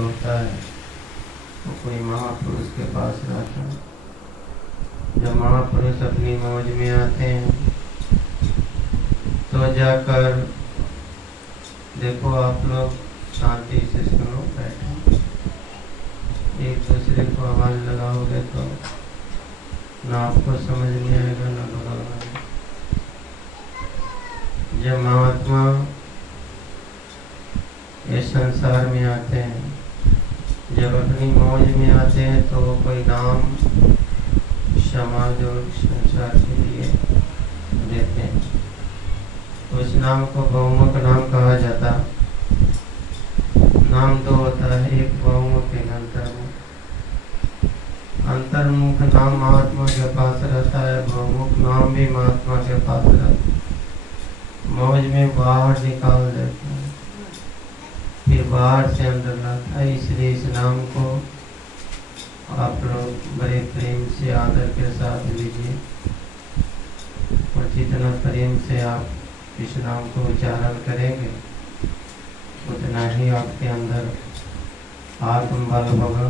होता है तो कोई महापुरुष के पास रहता है। जब महापुरुष अपनी मौज में आते हैं तो जाकर देखो, आप लोग शांति से सुनो, बैठो, एक दूसरे को आवाज लगाओगे तो ना आपको समझ में आएगा ना भगवान। जब महात्मा इस संसार में आते हैं, जब अपनी मौज में आते हैं तो वो कोई नाम समाज और संसार के लिए देते हैं। उस नाम को बहुमुख नाम कहा जाता। नाम दो होता है, एक बहुमुख एक अंतर्मुख। अंतर्मुख नाम महात्मा के पास रहता है, बहुमुख नाम भी महात्मा के पास रहता है। मौज में बाहर निकाल देता है, फिर बाहर से अंदर लाता है। इसलिए इस नाम को आप लोग बड़े प्रेम से आदर के साथ लीजिए, और जितना प्रेम से आप इस नाम को उच्चारण करेंगे उतना ही आपके अंदर आत्मबल होगा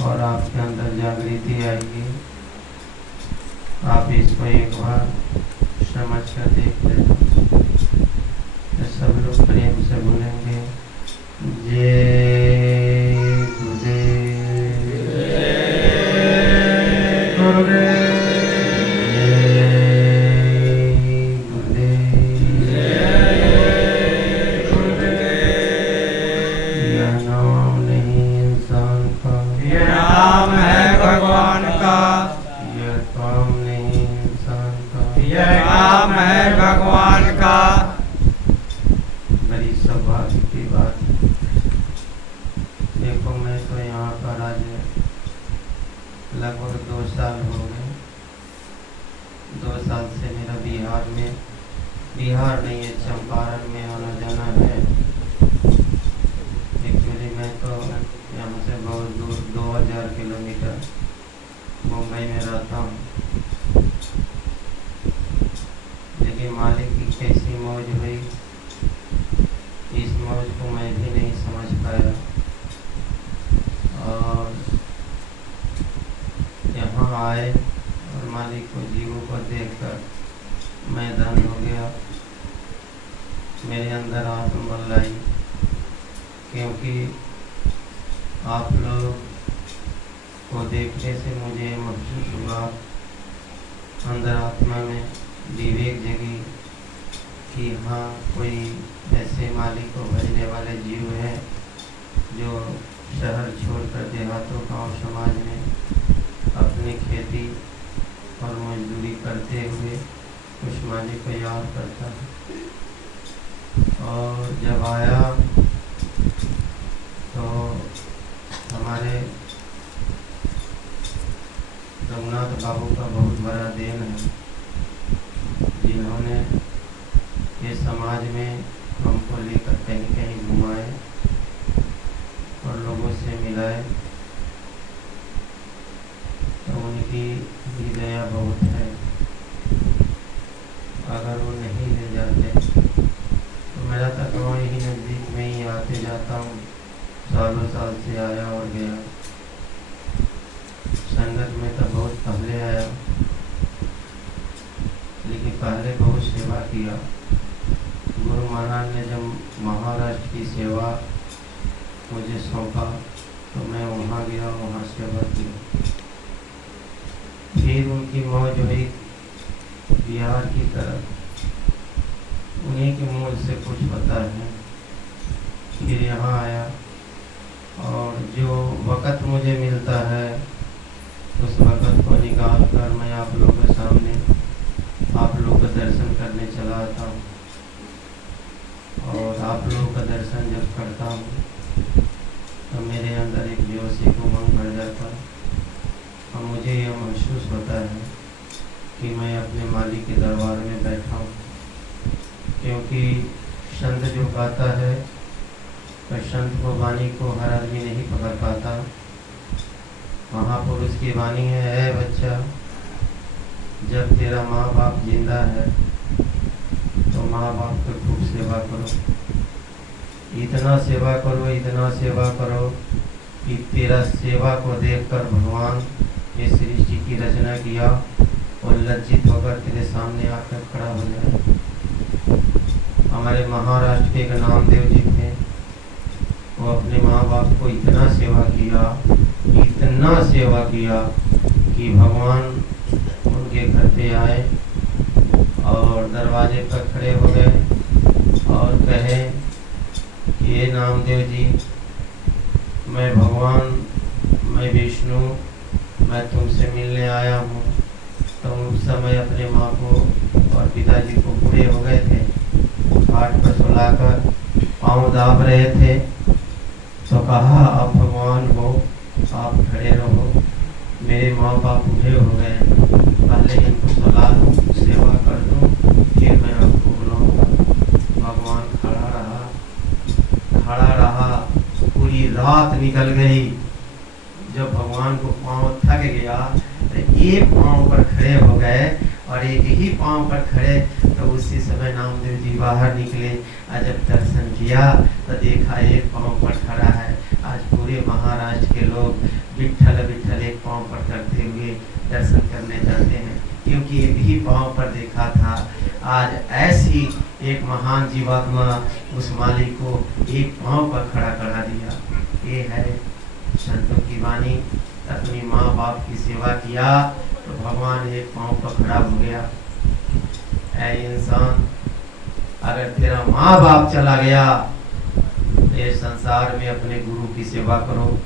और आपके अंदर जागृति आएगी। आप इसको एक बार समझ कर देख लेना। तो सब लोग प्रेम से बोलेंगे, जय गुरुदेव, जय गुरुदेव, भगवान का। बड़ी सौभाग्य की बात है। देखो, मैं तो यहाँ पर आज लगभग 2 साल हो गए। 2 साल से मेरा बिहार नहीं है, चंपारण में आना जाना है। एक्चुअली मैं तो यहाँ से बहुत दूर 2000 किलोमीटर मुंबई में रहता हूँ। लेकिन मालिक की कैसी मौज हुई, इस मौज को मैं भी नहीं समझ पाया। और यहाँ आए और मालिक को जीवों को देखकर मैं धन्य हो गया। मेरे अंदर आत्मबल आई, क्योंकि आप लोग को देखने से मुझे महसूस हुआ, अंदर आत्मा में विवेक जगी कि हाँ, कोई ऐसे मालिक को भजने वाले जीव हैं जो शहर छोड़कर देहातों गांव समाज में अपनी खेती और मजदूरी करते हुए उस मालिक को याद करता है। और जब आया तो हमारे रघुनाथ बाबू का बहुत बड़ा देन है, जिन्होंने ये समाज में हमको लेकर कहीं कहीं घुमाए और लोगों से मिलाए। तो उनकी भी दया बहुत है। अगर वो नहीं ले जाते तो मेरा तो गाँव यही नज़दीक में ही आते जाता हूँ, सालों साल से आया और गया। संगत में तो बहुत पहले आया, लेकिन पहले बहुत सेवा किया। गुरु महाराज ने जब महाराष्ट्र की सेवा मुझे सौंपा तो मैं वहाँ गया, वहाँ सेवा की। फिर उनकी मौज हुई बिहार की तरफ, उन्हीं के मूल से कुछ पता है। फिर यहाँ आया और जो वक़्त मुझे मिलता है उस वक़्त को निकाल कर मैं आप लोगों के सामने आप लोग का दर्शन करने चला आता हूँ। और आप लोगों का दर्शन जब करता हूँ तो मेरे अंदर एक जोशी को उमंग भर जाता है और मुझे यह महसूस होता है कि मैं अपने मालिक के दरबार में बैठा हूँ। क्योंकि संत जो गाता है तो संत को वाणी को हर आदमी नहीं पकड़ पाता। महापुरुष की वाणी है, बच्चा, जब तेरा माँ बाप जिंदा है तो माँ बाप की खूब सेवा करो। इतना सेवा करो कि तेरा सेवा को देखकर भगवान इस सृष्टि की रचना किया और लज्जित होकर तेरे सामने आकर खड़ा हो जाए। हमारे महाराष्ट्र के एक नामदेव जी थे, वो अपने माँ बाप को इतना सेवा किया कि भगवान उनके घर पे आए और दरवाजे पर खड़े हो गए और कहे कि ये नामदेव जी, मैं भगवान, मैं विष्णु, मैं तुमसे मिलने आया हूँ। तो उस समय अपने माँ को और पिताजी को बूढ़े हो गए थे, खाट पर सुलाकर पाँव दाब रहे थे। तो कहा, आप भगवान हो, आप खड़े रहो, मेरे माँ बाप बूढ़े हो गए, पहले इनको सुला दूँ, सेवा कर दूँ, फिर मैं आपको बुलाऊँगा। भगवान खड़ा रहा, पूरी रात निकल गई। जब भगवान को पाँव थक गया तो एक पाँव पर खड़े हो गए और एक ही पाँव पर खड़े। तो उसी समय नामदेव जी बाहर निकले और जब दर्शन किया तो देखा एक पाँव पर खड़ा है। आज पूरे महाराष्ट्र के लोग विट्ठल विट्ठल एक पाँव पर करते हुए दर्शन करने जाते हैं, क्योंकि एक ही पाँव पर देखा था। आज ऐसी एक महान जीवात्मा उस मालिक को एक पाँव पर खड़ा करा दिया। ये है संतों की वाणी। अपनी माँ बाप की सेवा किया तो भगवान एक पाँव पर खड़ा हो गया। ऐ इंसान, अगर तेरा माँ बाप चला गया तो ये संसार में अपने गुरु की सेवा करो।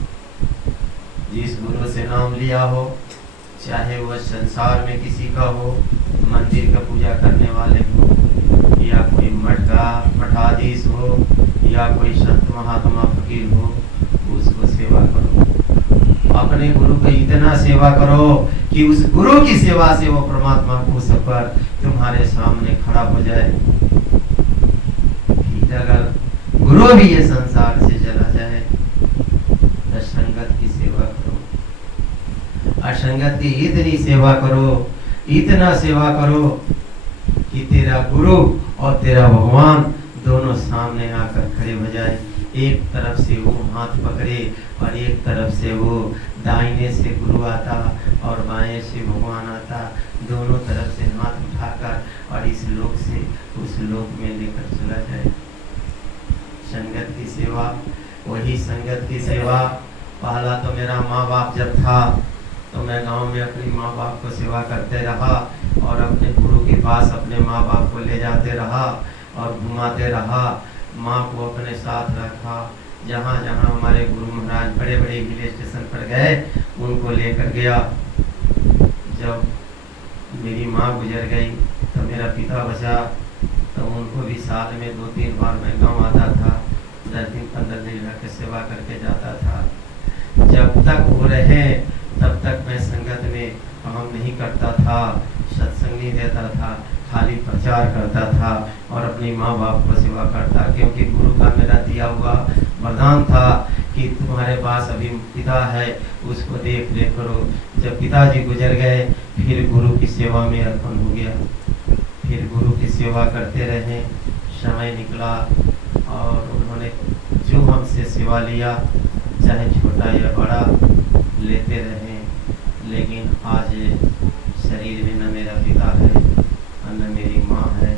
जिस गुरु से नाम लिया हो, चाहे वह संसार में किसी का हो, मंदिर का पूजा करने वाले हो, या कोई मठ का मठाधीश हो, या कोई संत महात्मा फकीर हो, उसको सेवा करो। अपने गुरु को इतना सेवा करो कि उस गुरु की सेवा से वो परमात्मा को सफर तुम्हारे सामने खड़ा हो जाए। अगर गुरु भी ये संसार से चला जाए तो संगत की सेवा करो। असंगत की इतनी सेवा करो, इतना सेवा करो कि तेरा गुरु और तेरा भगवान दोनों सामने आकर खड़े हो जाए। एक तरफ से वो हाथ पकड़े और एक तरफ से वो दाहिने से गुरु आता और बाएं से भगवान आता, दोनों तरफ से हाथ उठाकर और इस लोक से उस लोक में लेकर चला जाए। संगत की सेवा, वही संगत की सेवा। पहला तो मेरा माँ बाप जब था तो मैं गांव में अपनी माँ बाप को सेवा करते रहा और अपने गुरु के पास अपने माँ बाप को ले जाते रहा और घुमाते रहा। माँ को अपने साथ रखा। जहाँ जहाँ हमारे गुरु महाराज बड़े बड़े हिल स्टेशन पर गए, उनको लेकर गया। जब मेरी माँ गुजर गई तो मेरा पिता बचा, तो उनको भी साल में 2-3 बार मैं गाँव आता था, 10 दिन 15 दिन रह के सेवा करके जाता था। जब तक वो रहे तब तक मैं संगत में काम नहीं करता था, सत्संग नहीं देता था, खाली प्रचार करता था और अपनी माँ बाप को सेवा करता, क्योंकि गुरु का मेरा दिया हुआ वरदान था कि तुम्हारे पास अभी पिता है, उसको देख रेख करो। जब पिताजी गुजर गए फिर गुरु की सेवा में अर्पण हो गया। फिर गुरु की सेवा करते रहे, समय निकला और उन्होंने जो हमसे सेवा लिया, चाहे छोटा या बड़ा, लेते रहे। लेकिन आज शरीर में न मेरा पिता है, न मेरी माँ है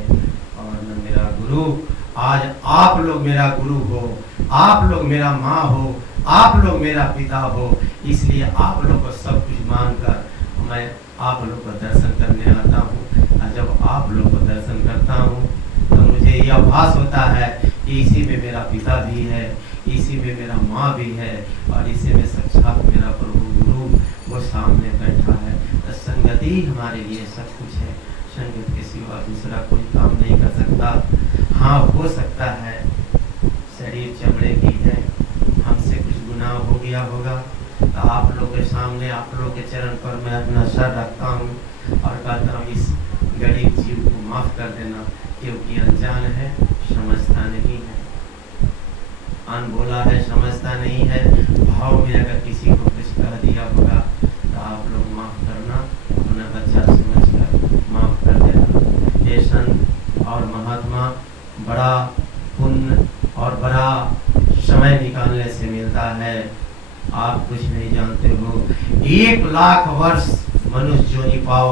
और न मेरा गुरु। आज आप लोग मेरा गुरु हो, आप लोग मेरा माँ हो, आप लोग मेरा पिता हो, इसलिए आप लोग को सब कुछ मानकर मैं आप लोग को दर्शन करने आता हूँ। और जब आप लोग को दर्शन करता हूँ तो मुझे यह आभास होता है कि इसी में मेरा पिता भी है, इसी में मेरा माँ भी है और इसी में साक्षात मेरा प्रभु गुरु वो सामने बैठा है। तो संगति हमारे लिए सब कुछ है। संगत के सिवा दूसरा कोई काम नहीं कर सकता। हाँ, हो सकता है शरीर चमड़े की है, हमसे कुछ गुनाह हो गया होगा, तो आप लोग के सामने, आप लोग के चरण पर मैं अपना सर रखता हूँ और कहता हूँ इस गरीब जीव को माफ़ कर देना, क्योंकि अनजान है, समझता नहीं है, अनबोला है, समझता नहीं है। भाव में अगर किसी को कुछ कह दिया होगा तो आप लोग माफ़ करना, अपना बच्चा समझकर माफ़ कर देना। ये संत और महात्मा बड़ा पुण्य और बड़ा से मिलता है। आप कुछ नहीं जानते हो। 1,00,000 वर्ष मनुष्य जोनी पाओ।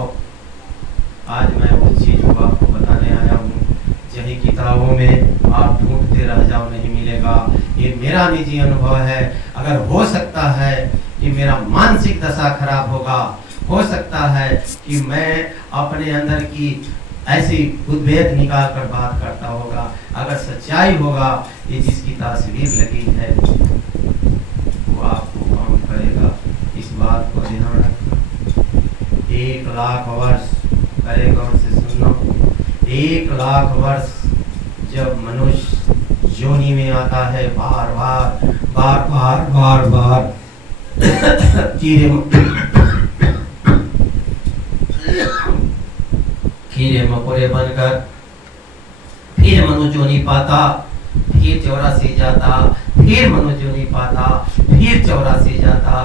आज मैं वो चीज को आपको बताने आया हूँ, यही किताबों में आप ढूंढते रह जाओ, नहीं मिलेगा। ये मेरा निजी अनुभव है। अगर हो सकता है कि मेरा मानसिक दशा खराब होगा, हो सकता है कि मैं अपने अंदर की ऐसी उद्वेग निकाल कर बात करता होगा, अगर सच्चाई होगा, ये जिसकी तस्वीर लगी है वो आपको काम करेगा। इस बात को ध्यान रखना। 1,00,000 वर्ष, अरे गौर से सुनो, 1,00,000 वर्ष जब मनुष्य योनि में आता है, बार बार बार बार बार बार कीड़े मकोड़े बनकर फिर मनुष्य योनि पाता, फिर 84 जाता, फिर मनुष्य योनि पाता, फिर 84 जाता।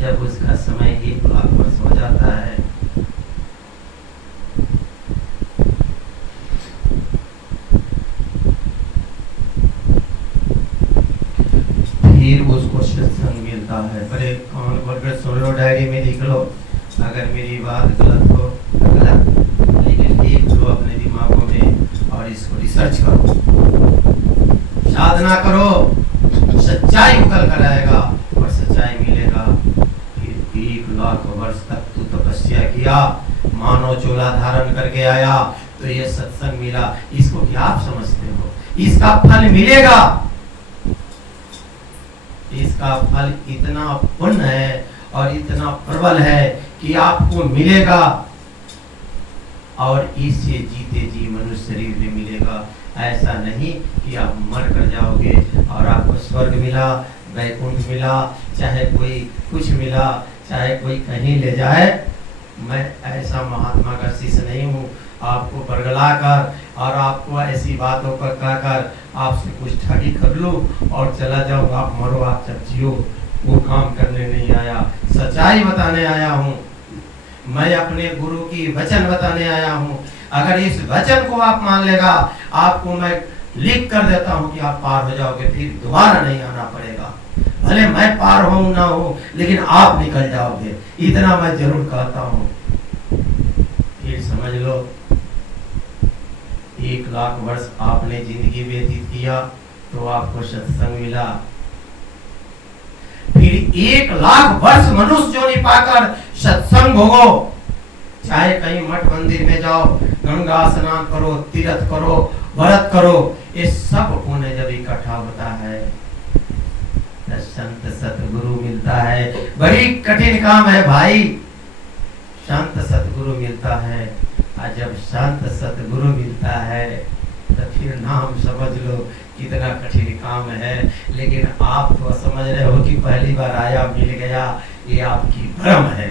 जब उसका समय 1,00,000 वर्ष हो जाता है, फिर उसको सत्संग मिलता है। अरे कौन बोल कर सुन लो, डायरी में लिख लो। अगर मेरी बात गलत हो तो गलत, लेकिन लिख लो अपने दिमागों में और इसको रिसर्च करो, साधना करो, सच्चाई उकल कर आएगा और सच्चाई मिलेगा। फिर 1,00,000 वर्ष तक तू तपस्या किया, मानव चोला धारण करके आया, तो ये सत्संग मिला। इसको क्या आप समझते हो? इसका फल मिलेगा। इसका फल इतना पुण्य है और इतना प्रबल है कि आपको मिलेगा, और इससे जीते जी मनुष्य शरीर में मिलेगा। ऐसा नहीं कि आप मर कर जाओगे और आपको स्वर्ग मिला, वैकुंठ मिला, चाहे कोई कुछ मिला, चाहे कोई कहीं ले जाए। मैं ऐसा महात्मा का शिष्य नहीं हूँ, आपको बरगला कर और आपको ऐसी बातों पर कहकर आपसे कुछ ठगी कर लूँ और चला जाऊँ, आप मरो आप जब जियो, वो काम करने नहीं आया। सच्चाई बताने आया हूँ। मैं अपने गुरु की वचन बताने आया हूँ। अगर इस वचन को आप मान लेगा, आपको मैं लिख कर देता हूँ कि आप पार हो जाओगे, फिर दोबारा नहीं आना पड़ेगा। भले मैं पार हूँ ना हो, लेकिन आप निकल जाओगे, इतना मैं जरूर कहता हूँ। फिर समझ लो, 1,00,000 वर्ष आपने जिंदगी व्यतीत किया तो आपको सत्संग मिला। फिर 1,00,000 वर्ष मनुष्य योनि पाकर सत्संग भोगो, चाहे कहीं मठ मंदिर में जाओ, गंगा स्नान करो, तीर्थ करो, व्रत करो, ये सब पुण्य जब इकट्ठा होता है तो संत सतगुरु मिलता है। बड़ी कठिन काम है भाई, संत सतगुरु मिलता है। और जब संत सतगुरु मिलता है तो फिर नाम समझ लो कितना कठिन काम है। लेकिन आप तो समझ रहे हो कि पहली बार आया मिल गया, ये आपकी भ्रम है।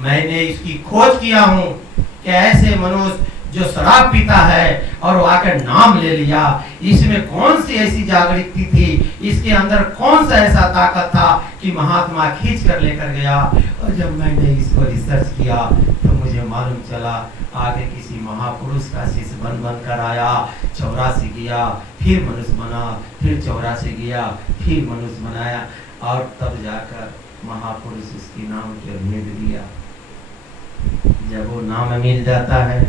मैंने इसकी खोज किया हूँ कि ऐसे मनुष्य जो शराब पीता है और वो आकर नाम ले लिया, इसमें कौन सी ऐसी जागृति थी, इसके अंदर कौन सा ऐसा ताकत था कि महात्मा खींच कर लेकर गया। और जब मैंने इसको रिसर्च किया तो मुझे मालूम चला, आगे किसी महापुरुष का शिष्य बन कर आया, 84 गया, फिर मनुष्य बना, फिर 84 गया, फिर मनुष्य बनाया, और तब जाकर महापुरुष उसकी नाम के भेद दिया। जब वो नाम मिल जाता है,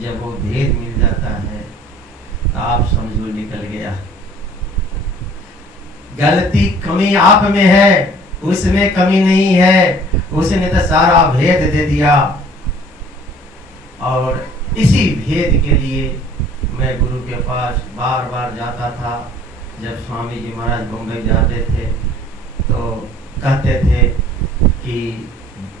जब वो भेद मिल जाता है, तो आप समझो निकल गया। गलती कमी आप में है, उसमें कमी नहीं है। उसने तो सारा भेद दे दिया। और इसी भेद के लिए मैं गुरु के पास बार बार जाता था। जब स्वामी जी महाराज बम्बई जाते थे तो कहते थे कि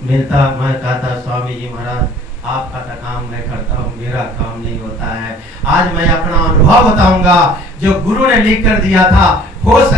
मिलता, मैं कहता स्वामी जी महाराज आपका तो काम मैं करता हूँ, मेरा काम नहीं होता है। आज मैं अपना अनुभव बताऊंगा जो गुरु ने लिख कर दिया था। हो सकता